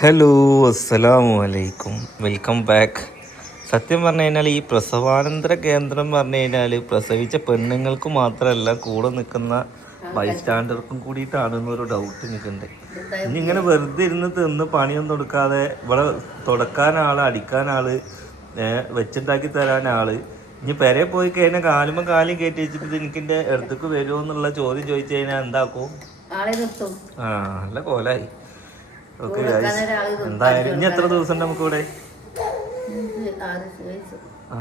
Hello അസ്സലാമു അലൈക്കും welcome back സത്യം പറഞ്ഞു കഴിഞ്ഞാൽ ഈ പ്രസവാനന്തര കേന്ദ്രം പറഞ്ഞു കഴിഞ്ഞാൽ പ്രസവിച്ച പെണ്ണുങ്ങൾക്ക് മാത്രമല്ല കൂടെ നിൽക്കുന്ന ബൈസ്റ്റാൻഡർക്കും കൂടിയിട്ടാണെന്നൊരു ഡൗട്ട് എനിക്കുണ്ട്. ഇനി ഇങ്ങനെ വെറുതെ ഇരുന്ന് തിന്ന് പണിയൊന്നും കൊടുക്കാതെ ഇവിടെ തുടക്കാൻ ആൾ അടിക്കാൻ ആൾ വെച്ചുണ്ടാക്കി തരാൻ ആൾ. ഇനി പെരെ പോയി കഴിഞ്ഞാൽ കാലുമ്പോൾ കാലും കയറ്റി വെച്ചിട്ട് ഇത് എനിക്കിന്റെ അടുത്തേക്ക് വരുമോ എന്നുള്ള ചോദ്യം ചോദിച്ചു കഴിഞ്ഞാൽ എന്താക്കും? ആ നല്ല കോലായി. ഓക്കെ എന്തായാലും ഇനി എത്ര ദിവസം ഉണ്ട് നമുക്ക് ഇവിടെ?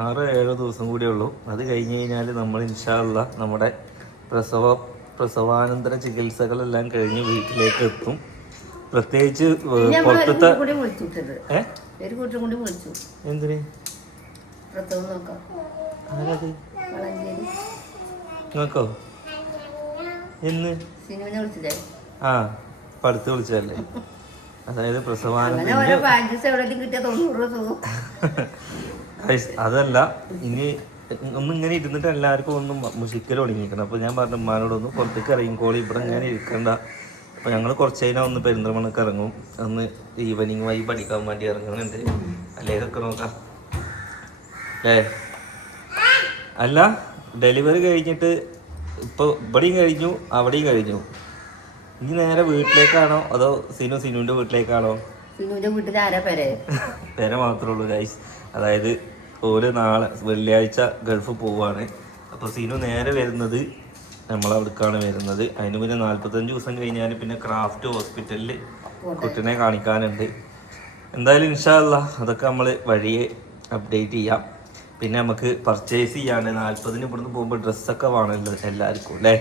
ആറ് ഏഴ് ദിവസം കൂടിയേ ഉള്ളൂ. അത് കഴിഞ്ഞ് കഴിഞ്ഞാൽ നമ്മൾ ഇൻഷാല്ല നമ്മുടെ പ്രസവ പ്രസവാനന്തര ചികിത്സകളെല്ലാം കഴിഞ്ഞ് വീട്ടിലേക്ക് എത്തും. പ്രത്യേകിച്ച് പുറത്തത്തെ എന്തിന്? നോക്കാം. എന്ന്? ആ പഠിത്തം വിളിച്ചതല്ലേ? അതായത് ഗൈസ്, അതല്ല ഇനി ഒന്നും ഇങ്ങനെ ഇരുന്നിട്ട് എല്ലാവർക്കും ഒന്നും മുഷിക്കൽ തുടങ്ങിയിരിക്കണം അപ്പോൾ ഞാൻ പറഞ്ഞു ഉമ്മാനോടൊന്ന് പുറത്തേക്ക് ഇറങ്ങിക്കോളി ഇവിടെ ഇങ്ങനെ ഇരിക്കണ്ട. അപ്പോൾ ഞങ്ങൾ കുറച്ച് കഴിഞ്ഞാൽ ഒന്ന് പെരിന്തൽമണ്ണക്ക് ഇറങ്ങും. ഒന്ന് ഈവനിങ് വൈ പഠിക്കാൻ വേണ്ടി ഇറങ്ങുന്നുണ്ട് അല്ലേ ഇതൊക്കെ നോക്കാം. അല്ലേ അല്ല ഡെലിവറി കഴിഞ്ഞിട്ട് ഇപ്പോൾ ഇവിടെയും കഴിഞ്ഞു അവിടെയും കഴിഞ്ഞു. ഇനി നേരെ വീട്ടിലേക്കാണോ? അതോ സിനു സിനുവിന്റെ വീട്ടിലേക്കാണോ? സിനുവിന്റെ വീട്ടിൽ ആരാ പേരെ? പേരെ മാത്രമേ ഉള്ളൂ ഗൈസ് അതായത് ഓര് നാളെ വെള്ളിയാഴ്ച ഗൾഫ് പോവാണ്. അപ്പോൾ സിനു നേരെ വരുന്നത് നമ്മളവിടേക്കാണ് വരുന്നത്. അതിന് പിന്നെ നാല്പത്തഞ്ച് ദിവസം കഴിഞ്ഞാൽ പിന്നെ ക്രാഫ്റ്റ് ഹോസ്പിറ്റലിൽ കുട്ടിനെ കാണിക്കാനുണ്ട്. എന്തായാലും ഇൻഷാല്ല അതൊക്കെ നമ്മൾ വഴിയെ അപ്ഡേറ്റ് ചെയ്യാം. പിന്നെ നമുക്ക് പർച്ചേസ് ചെയ്യാണ് നാൽപ്പതിന് ഇവിടുന്ന് പോകുമ്പോൾ ഡ്രസ്സൊക്കെ വേണമല്ലോ എല്ലാവർക്കും അല്ലേ?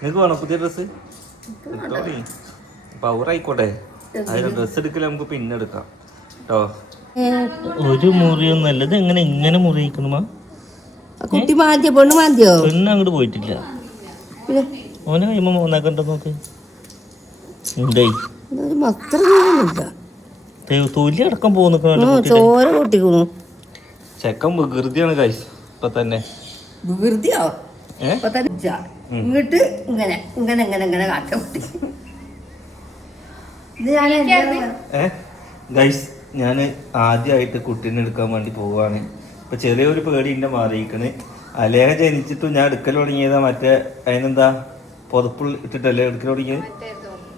നിങ്ങൾക്ക് വേണോ പുതിയ ഡ്രസ്സ് പവർ ആയിക്കോട്ടെ അതിന് ഡ്രസ്സ് എടുക്കൽ നമുക്ക് പിന്നെ എടുക്കാം. കേട്ടോ ഒരു മുറിയൊന്നും അല്ല. ഇത് എങ്ങനെ ഇങ്ങനെ മുറിയിക്കണമാ കുട്ടി മാന്തിയോ? പെണ്ണ് മാന്തിയോ? പെണ്ണ് അങ്ങോട്ട് പോയിട്ടില്ല. പിന്നെ? ഓനെ കഴിയുമ്പോ മൂന്നാക്കണ്ട നോക്ക്. ദൈവം തൊലി അടക്കം പോകുന്നു ചെക്കൻ വികൃതിയാണ് കൈസ് ഇപ്പൊ തന്നെ. വികൃതിയോ? തന്നെ ഇങ്ങോട്ട് ഇങ്ങനെ ഇങ്ങനെ ഇങ്ങനെ ഇങ്ങനെ കാട്ട ഇത് ഞാൻ ഗൈസ് ഞാൻ ആദ്യമായിട്ട് കുട്ടീനെ എടുക്കാൻ വേണ്ടി പോവാണ്. ഇപ്പൊ ചെറിയൊരു പേടി എന്നെ മാറിയിരിക്കണേ. അലേഹ ജനിച്ചിട്ടും ഞാൻ എടുക്കൽ തുടങ്ങിയതാ മറ്റേ അതിനെന്താ? പുതപ്പ് ഇട്ടിട്ടല്ലേ എടുക്കൽ തുടങ്ങിയത്?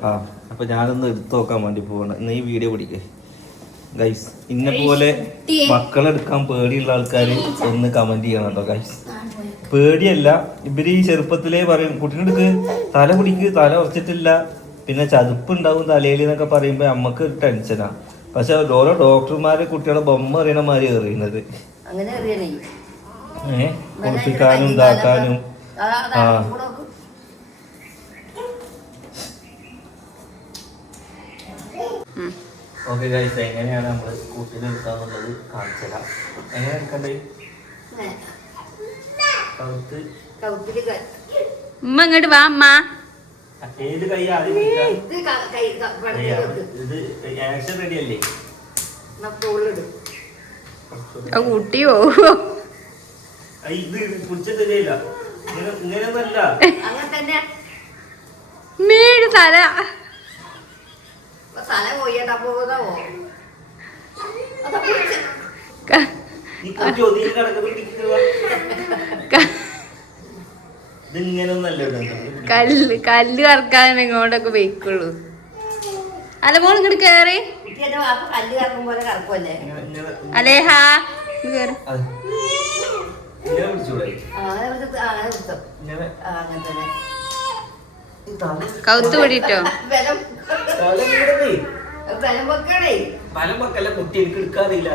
ആ അപ്പൊ ഞാനൊന്ന് എടുത്തു നോക്കാൻ വേണ്ടി പോവാണ്. ഇന്ന് ഈ വീഡിയോ പിടിക്കേ. ഗൈസ് ഇന്നെ പോലെ മക്കളെടുക്കാൻ പേടിയുള്ള ആൾക്കാർ ഒന്ന് കമന്റ് ചെയ്യണം കേട്ടോ ഗൈസ് പേടിയല്ല. ഇവർ ഈ ചെറുപ്പത്തിലേ പറയും കുട്ടിനെടുക്ക് തല പിടിക്ക് തല ഉറച്ചിട്ടില്ല. പിന്നെ ചതുപ്പ് ഉണ്ടാവും തലയിൽ എന്നൊക്കെ പറയുമ്പോ നമ്മക്ക് ഒരു ടെൻഷനാ പക്ഷെ ഓരോ ഡോക്ടർമാര് കുട്ടികളെ ബൊമ്മ അറിയണ മാതിരി എറിയുന്നത് അറിയണേ. ഏഹ് കുളിപ്പിക്കാനും ഇതാക്കാനും. ആ. കൂടെ നോക്ക്. ഓക്കെ ഗൈസ് എങ്ങനെയാണ് നമ്മൾ കുട്ടീനെ എടുക്കാന്നുള്ളത് കാണിച്ചതാ എങ്ങനെ എടുക്കണ്ടേ? കൗത്ത്. ഉമ്മ ഇങ്ങോട്ട് വാ അമ്മ ഏത് കൈ ആദ്യം? ഇത് ആക്ഷൻ റെഡി അല്ലേ? എന്നാ തോളിലിട്. ആ കുട്ടി പോവോ. ആ, ഇത് പിടിച്ചിട്ട് ശരിയല്ല ഇങ്ങനെ തല. കല്ല് കല്ല് കറക്കാൻ ഇങ്ങോട്ടൊക്കെ വെക്കുള്ളൂ അല്ല മോൾ ഇങ്ങോട്ട് കേറി. അലേഹാ അങ്ങനെ തന്നെ. കൗത്ത് മക്കളെ കുട്ടി എനിക്ക് എടുക്കാറില്ല.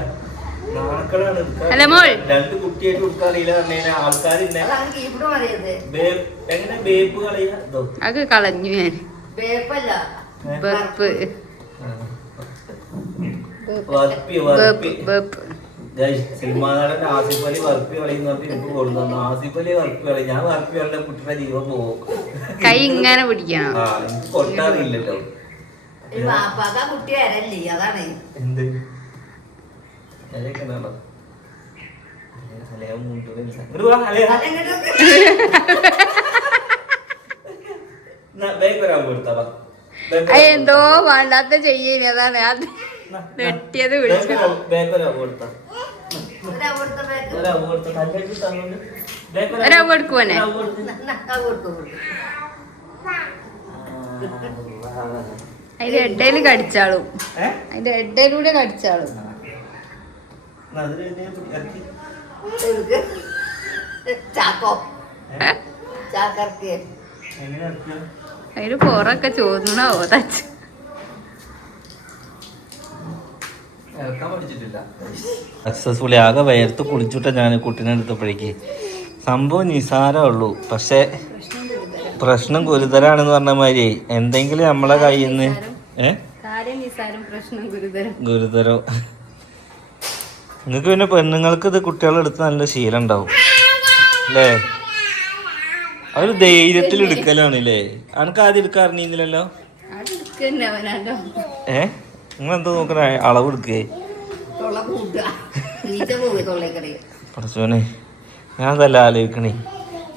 രണ്ട് കുട്ടിയായിട്ട് എടുക്കാറില്ല ആൾക്കാർ എങ്ങനെ ബേപ്പ് കളയാ? ഇതോ. അത് കളഞ്ഞു ഞാൻ. വേപ്പല്ല. വെപ്പ്. വർപ്പി വെപ്പ് വർപ്പി വെപ്പ് ഗൈസ് സിനിമാ നടൻ ആസിഫ് അലി വർപ്പി കളയുന്ന എനിക്ക് കൊണ്ടുവന്നു ആസിഫ് അലി വർക്ക് കളി ഞാൻ വർക്ക് കളിയുടെ കുട്ടിയുടെ ജീവൻ പോകും. കൈ ഇങ്ങനെ പിടിക്കണം. ആ എനിക്ക് കൊട്ടാറില്ലല്ലോ കുട്ടി വരല്ലേ? അതാണ്. എന്ത്? വേണ്ടാത്ത ചെയ്യുന്നതാണ് അതാണ്. അത് വെട്ടിയത് വിളിച്ചു ബേക്കറാ കൊടുത്ത. ബാഗ് ഒരവ് കൊടുക്കുവനെ അതിന്റെ എഡയിൽ കടിച്ചാളും. അതിന്റെ എഡയിലൂടെ കടിച്ചാളും. കൊടുക്ക്. ചാക്കോ. ചാക്കർക്ക് അതിന് പുറൊക്കെ ചോദിക്കണോ തച്ച് സക്സസ്ഫുള്ളി ആകെ വയർത്ത് കുളിച്ചിട്ട ഞാൻ കുട്ടീനെ എടുത്തപ്പോഴേക്ക്. സംഭവം നിസാരമേ ഉള്ളൂ. പക്ഷെ പ്രശ്നം ഗുരുതരാണെന്ന് പറഞ്ഞ മാതിരി എന്തെങ്കിലും നമ്മളെ കയ്യിൽ നിന്ന് ഗുരുതരം. നിങ്ങൾക്ക് പിന്നെ പെണ്ണുങ്ങൾക്ക് ഇത് കുട്ടികളെടുത്ത് നല്ല ശീലം ഉണ്ടാവും. അല്ലേ? അവർ ധൈര്യത്തിൽ എടുക്കലാണ് അല്ലേ അനക്ക് ആദ്യം എടുക്കാൻ അറിഞ്ഞില്ലല്ലോ നിങ്ങൾ എന്താ നോക്കണ? അളവ് എടുക്കേ. പഠിച്ചോനെ ഞാൻ അതല്ല ആലോചിക്കണേ.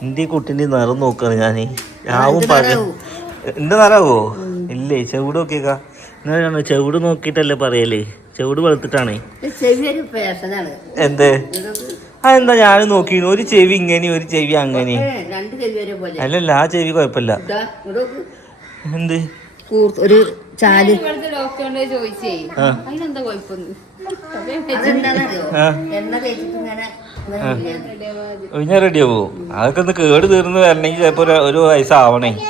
എന്റെ കുട്ടീന്റെ നിറം നോക്കാണ് ഞാൻ ഇത് പക? എന്റെ നിറാവോ? ഇല്ലേ ചെവിട് നോക്കിയേക്കാ. എന്നാ ചെവിട് നോക്കിയിട്ടല്ലേ പറയല്ലേ ചെവിട് വെളുത്തിട്ടാണേ. എന്ത്? ആ എന്താ ഞാൻ നോക്കിയിരുന്നു ഒരു ചെവി ഇങ്ങനെ ഒരു ചെവി അങ്ങനെ. അല്ലല്ല ആ ചെവി കുഴപ്പമില്ല. എന്ത്? ഒരു ചാൽ. ചോദിച്ചേ. അതിനെന്താ കുഴപ്പമൊന്നും? റെഡി ആവോ? അതൊക്കെ ഒന്ന് കേട് തീർന്ന് വരണമെങ്കിൽ ചിലപ്പോ ഒരു- വയസ്സാവണേ.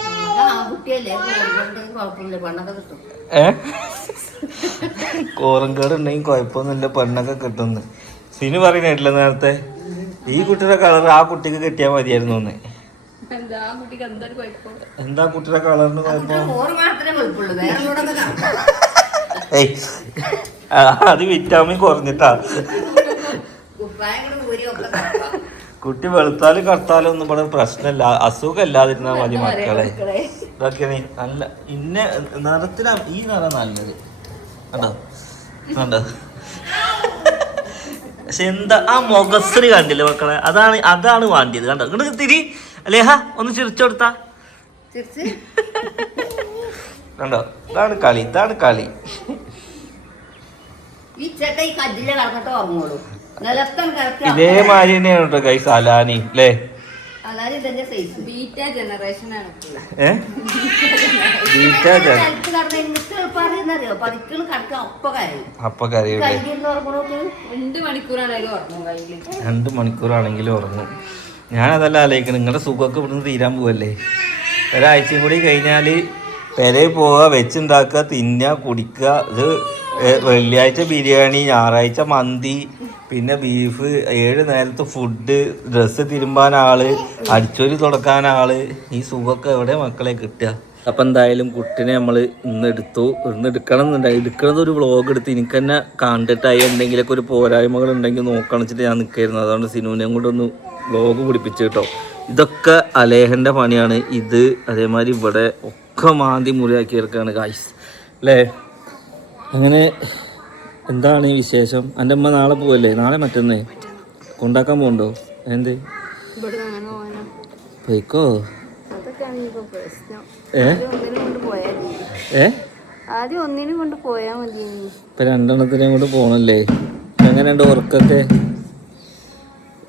ഏ? കോറം കേട് ഉണ്ടെങ്കിൽ കുഴപ്പമൊന്നുമില്ല. പെണ്ണൊക്കെ കിട്ടുന്നു. സിനി പറയുന്നില്ല നേരത്തെ? ഈ കുട്ടിയുടെ കളർ ആ കുട്ടിക്ക് കിട്ടിയാൽ മതിയായിരുന്നു എന്ന് എന്താ കുട്ടിക്ക് എന്താ ഒരു കുഴപ്പം? എന്താ കുട്ടിയുടെ കളറിന് കുഴപ്പം? ഏയ് അത് വിറ്റാമിൻ കുറഞ്ഞിട്ടാ. കുട്ടി വെളുത്താലും കറുത്താലും ഒന്നും ഇവിടെ പ്രശ്നമില്ല. അസുഖം ഇല്ലാതിരുന്നാ മതി മക്കളെ. ഇതൊക്കെയാണ് നല്ല ഇന്ന നിറത്തിലാ ഈ നിറം നല്ലത്. കണ്ടോ? കണ്ടോ? പക്ഷെ എന്താ ആ മുഖശ്രീ കണ്ടില്ലേ മക്കളെ? അതാണ് അതാണ് വേണ്ടിയത്. കണ്ടോ? ഇങ്ങോട്ട് തിരി. ലേഹ ഒന്ന് ചിരിച്ചു കൊടുത്താ. കണ്ടോ? ഇതാണ് കളി ഇതാണ് കളി. ഈ ചെക്ക ഈ കല്ലിൽ കടന്നിട്ട് ഉറങ്ങുള്ളൂ. നിലത്തം കിടക്കുക ഇതേമാതിരി തന്നെയാണ് കേട്ടോ കൈ സലാനി അല്ലേ സൈസ് ബീറ്റ ജനറേഷൻ ആണ് ജനറേഷൻ ജന- നിലത്ത് കടന്ന് എന്നിട്ട് പറയുന്നറിയോ പതിക്കൾ കിടക്കുക ഒപ്പ കരയും. അപ്പൊ കരയൂലേ കയ്യിൽ ഉറങ്ങണോക്ക്? രണ്ട് ഉറങ്ങും രണ്ട് മണിക്കൂറാണെങ്കിലും ഉറങ്ങും. ഞാനതല്ല ആലോചിക്കുന്നത് നിങ്ങളുടെ സുഖമൊക്കെ ഇവിടുന്ന് തീരാൻ പോവല്ലേ? ഒരാഴ്ചയും കൂടി കഴിഞ്ഞാൽ പെരയിൽ പോവുക വെച്ചുണ്ടാക്കുക തിന്നുക കുടിക്കുക. ഇത് വെള്ളിയാഴ്ച ബിരിയാണി ഞായറാഴ്ച മന്തി പിന്നെ ബീഫ് ഏഴ് നേരത്തെ ഫുഡ് ഡ്രസ്സ് തിരുമ്പാൻ ആൾ അടിച്ചൊരു തുടക്കാൻ ആൾ. ഈ സുഖമൊക്കെ എവിടെ മക്കളെ കിട്ടുക? അപ്പം എന്തായാലും കുട്ടിനെ നമ്മൾ ഇന്ന് എടുത്തു. ഇന്ന് എടുക്കണം എന്നുണ്ടായി എടുക്കണത് ഒരു വ്ളോഗ് എടുത്ത് എനിക്ക് തന്നെ കണ്ടിട്ടായി എന്തെങ്കിലുമൊക്കെ ഒരു പോരായ്മകൾ ഉണ്ടെങ്കിൽ നോക്കണം വെച്ചിട്ട് ഞാൻ നിൽക്കായിരുന്നു. അതുകൊണ്ട് സിനുവിനെയും കൂടെ ഒന്ന് വ്ളോഗ് പിടിപ്പിച്ചു കേട്ടോ. ഇതൊക്കെ അലേഹന്റെ പണിയാണ്. ഇത് അതേമാതിരി ഇവിടെ ഒക്കെ മാന്തി മുറിയാക്കി എടുക്കുകയാണ് കായ്സ് അല്ലേ? അങ്ങനെ എന്താണ് ഈ വിശേഷം? എന്റെ അമ്മ നാളെ പോവല്ലേ? നാളെ മറ്റന്നേ? കൊണ്ടാക്കാൻ പോകണ്ടോ എന്ത് പോയിക്കോ? ഏ? ഏ? ആദ്യം ഒന്നിനും കൊണ്ട് പോയാ മതി ഇപ്പൊ രണ്ടെണ്ണത്തിനെ കൊണ്ട് പോണല്ലേ? എങ്ങനെയുണ്ട് ഉറക്കത്തെ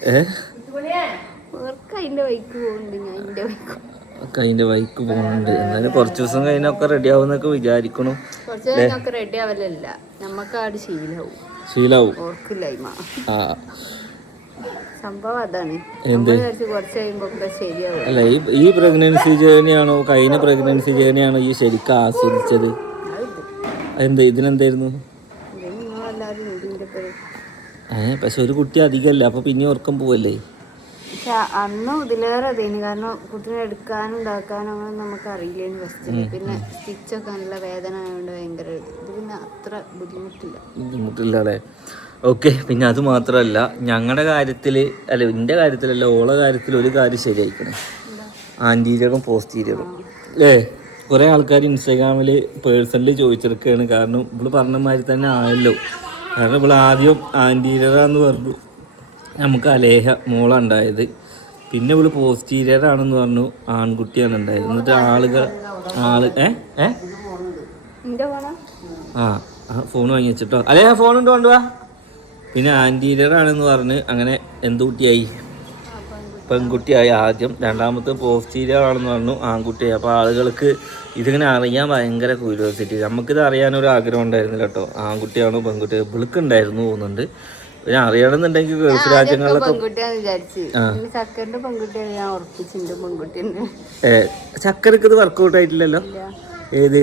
ഏ? അവർക്ക് വൈക്ക് പോകുന്നുണ്ട് ഞാൻ എന്റെ വൈക്ക് അതിന്റെ വൈക്ക് പോകുന്നുണ്ട്. എന്നാലും കുറച്ച് ദിവസം കഴിഞ്ഞൊക്കെ റെഡി ആവുന്നൊക്കെ വിചാരിക്കണം. കുറച്ച് കഴിഞ്ഞൊക്കെ റെഡി ആവലല്ല. നമുക്ക് ആട് ശീലാവും. ശീലാവും. ഓർക്കില്ലായ്മ. ആ. സംഭവം അതാണ്. അല്ല ഈ ഈ പ്രഗ്നൻസി ജേർണിയാണോ കഴിഞ്ഞ പ്രഗ്നൻസി ജേർണിയാണോ ഈ ശരിക്കും ആസ്വദിച്ചത്? എന്താ ഇതിനെന്തായിരുന്നു? ഏ പക്ഷെ ഒരു കുട്ടി അധികമല്ല. അപ്പൊ പിന്നെ ഉറക്കം പോവല്ലേ? പക്ഷെ അന്ന് ഇതിലേറെ ഇതേന്. കാരണം കുട്ടിനെ എടുക്കാനും ഇതാക്കാനും അങ്ങനെ നമുക്ക് അറിയില്ലേന് ഫസ്റ്റിൽ പിന്നെ സ്റ്റിച്ചൊക്കെ നല്ല വേദന ആയതുകൊണ്ട് ഭയങ്കര ഇത് പിന്നെ അത്ര ബുദ്ധിമുട്ടില്ല. ബുദ്ധിമുട്ടില്ലാതെ ഓക്കെ പിന്നെ അത് മാത്രമല്ല ഞങ്ങളുടെ കാര്യത്തിൽ അല്ല എന്റെ കാര്യത്തിലല്ല ഓളെ കാര്യത്തിൽ ഒരു കാര്യം ശരിയായിക്കണേ. ആന്റീരിയറും പോസ്റ്റീരിയറും. അല്ലേ കുറേ ആൾക്കാർ ഇൻസ്റ്റാഗ്രാമിൽ പേഴ്സണലി ചോദിച്ചെടുക്കുകയാണ് കാരണം ഇവിടെ പറഞ്ഞ മാതിരി തന്നെ ആയല്ലോ. കാരണം ഇവിടെ ആദ്യം ആന്റീരിയറാന്ന് പറഞ്ഞു. നമുക്ക് അലേഹ മോളുണ്ടായത്. പിന്നെ ഇവൾ പോസ്റ്റീരിയർ ആണെന്ന് പറഞ്ഞു ആൺകുട്ടിയാണ് ഉണ്ടായത്. എന്നിട്ട് ആളുകൾ ആൾ ഏ ഏ? ആ ഫോൺ വാങ്ങി വെച്ചിട്ടോ. അലേഹ ഉണ്ട് കൊണ്ടുവാ. പിന്നെ ആന്റീരിയർ ആണെന്ന് പറഞ്ഞ് അങ്ങനെ എന്ത് കുട്ടിയായി? പെൺകുട്ടിയായി ആദ്യം. രണ്ടാമത്തെ പോസ്റ്റീരിയർ ആണെന്ന് പറഞ്ഞു ആൺകുട്ടിയായി. അപ്പോൾ ആളുകൾക്ക് ഇതിങ്ങനെ അറിയാൻ ഭയങ്കര ക്യൂരിയോസിറ്റി നമുക്കിത് അറിയാനൊരു ആഗ്രഹം ഉണ്ടായിരുന്നില്ല കേട്ടോ. ആൺകുട്ടിയാണോ പെൺകുട്ടിയോ വിളിക്കുണ്ടായിരുന്നു തോന്നുന്നുണ്ട്. പിന്നെ അറിയണമെന്നുണ്ടെങ്കിൽ ഗൾഫ് രാജ്യങ്ങളിലൊക്കെ ഞാൻ ഏ, ചക്കരക്ക് ഇത് വർക്കൗട്ട് ആയിട്ടില്ലല്ലോ? ഏത്?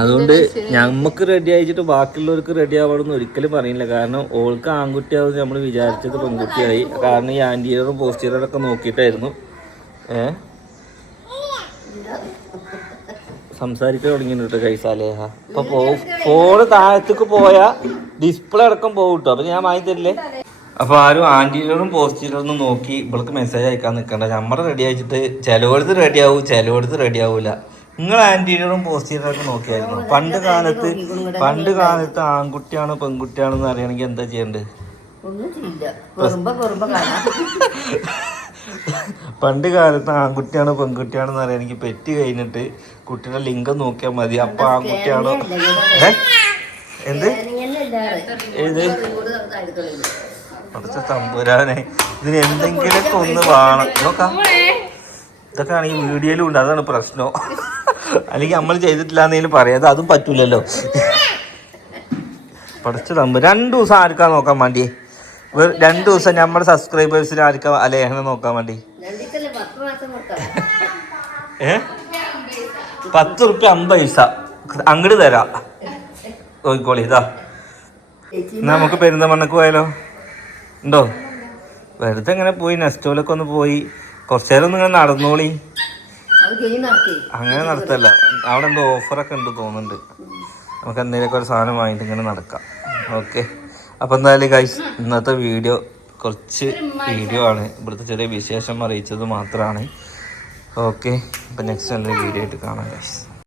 അതുകൊണ്ട് ഞമ്മക്ക് റെഡി ആയിട്ട് ബാക്കിയുള്ളവർക്ക് റെഡി ആവണമെന്ന് ഒരിക്കലും പറയില്ല. കാരണം ഓൾക്ക് ആൺകുട്ടിയാവും നമ്മൾ വിചാരിച്ചത് പെൺകുട്ടിയായി. കാരണം ഈ ആന്റീരിയറും പോസ്റ്റീരിയറും ഒക്കെ നോക്കിയിട്ടായിരുന്നു. ഏ? സംസാരിക്കാൻ തുടങ്ങിയിട്ട് കൈസാലേഹ അപ്പൊ ഫോണ് താഴത്തേക്ക് പോയാ ഡിസ്പ്ലേ അടക്കം പോകും കേട്ടോ അപ്പൊ ഞാൻ വാങ്ങി തരില്ലേ? അപ്പൊ ആരും ആന്റീരിയറും പോസ്റ്റീരിയറും നോക്കി ഇവൾക്ക് മെസ്സേജ് അയക്കാൻ നിൽക്കണ്ട നമ്മുടെ റെഡി ആയിട്ട് ചിലവടുത്ത് റെഡി ആവും ചിലവടുത്ത് റെഡി ആവൂല. നിങ്ങൾ ആന്റീരിയറും പോസ്റ്റീരിയറും ഒക്കെ നോക്കിയായിരുന്നു. പണ്ട് കാലത്ത് പണ്ട് കാലത്ത് ആൺകുട്ടിയാണോ പെൺകുട്ടിയാണോ എന്ന് അറിയണമെങ്കിൽ എന്താ ചെയ്യണ്ടേ ഒന്നും ചെയ്യില്ല. പണ്ട് കാലത്ത് ആൺകുട്ടിയാണോ പെൺകുട്ടിയാണെന്ന് അറിയാൻ എനിക്ക് പെറ്റ് കഴിഞ്ഞിട്ട് കുട്ടിയുടെ ലിംഗം നോക്കിയാൽ മതി. അപ്പൊ ആൺകുട്ടിയാണോ? എന്ത്? ഏത്? കുറച്ച് തമ്പുരാനെ ഇതിന് എന്തെങ്കിലുമൊക്കെ ഒന്ന് വേണം. നോക്കാം. ഇതൊക്കെ ആണെങ്കിൽ വീഡിയോയിലും ഉണ്ട് അതാണ് പ്രശ്നം. അല്ലെങ്കിൽ നമ്മൾ ചെയ്തിട്ടില്ല എന്നേലും പറയാതെ അതും പറ്റൂലല്ലോ. പഠിച്ച തമ്പ് രണ്ടു ദിവസം ആർക്കാ നോക്കാൻ വേണ്ടി വെറു- രണ്ടു ദിവസം നമ്മുടെ സബ്സ്ക്രൈബേഴ്സിന് ആർക്കാ ലേഖനം നോക്കാൻ വേണ്ടി? ഏ? പത്ത് റുപ്യ അമ്പത് പൈസ. അങ്ങോട്ട് തരാം. നോക്കിക്കോളി ഇതാ. നമുക്ക് പെരുന്തമണ്ണക്ക് പോയാലോ? ഉണ്ടോ? വെറുതെ ഇങ്ങനെ പോയി നെസ്റ്റോലൊക്കെ ഒന്ന് പോയി. കുറച്ചു നേരം ഒന്ന് ഇങ്ങനെ നടന്നോളി. അങ്ങനെ നടത്തല്ല. അവിടെ എന്തോ ഓഫറൊക്കെ ഉണ്ട് തോന്നുന്നുണ്ട്. നമുക്ക് എന്തെങ്കിലുമൊക്കെ ഒരു സാധനം വാങ്ങിയിട്ട് ഇങ്ങനെ നടക്കാം. ഓക്കെ അപ്പോൾ എന്തായാലും ഗൈസ് ഇന്നത്തെ വീഡിയോ കുറച്ച് വീഡിയോ ആണ്. ഇവിടുത്തെ ചെറിയ വിശേഷം അറിയിച്ചത് മാത്രമാണ്. ഓക്കെ അപ്പം നെക്സ്റ്റ് നല്ലൊരു വീഡിയോ ആയിട്ട് കാണാം ഗൈസ്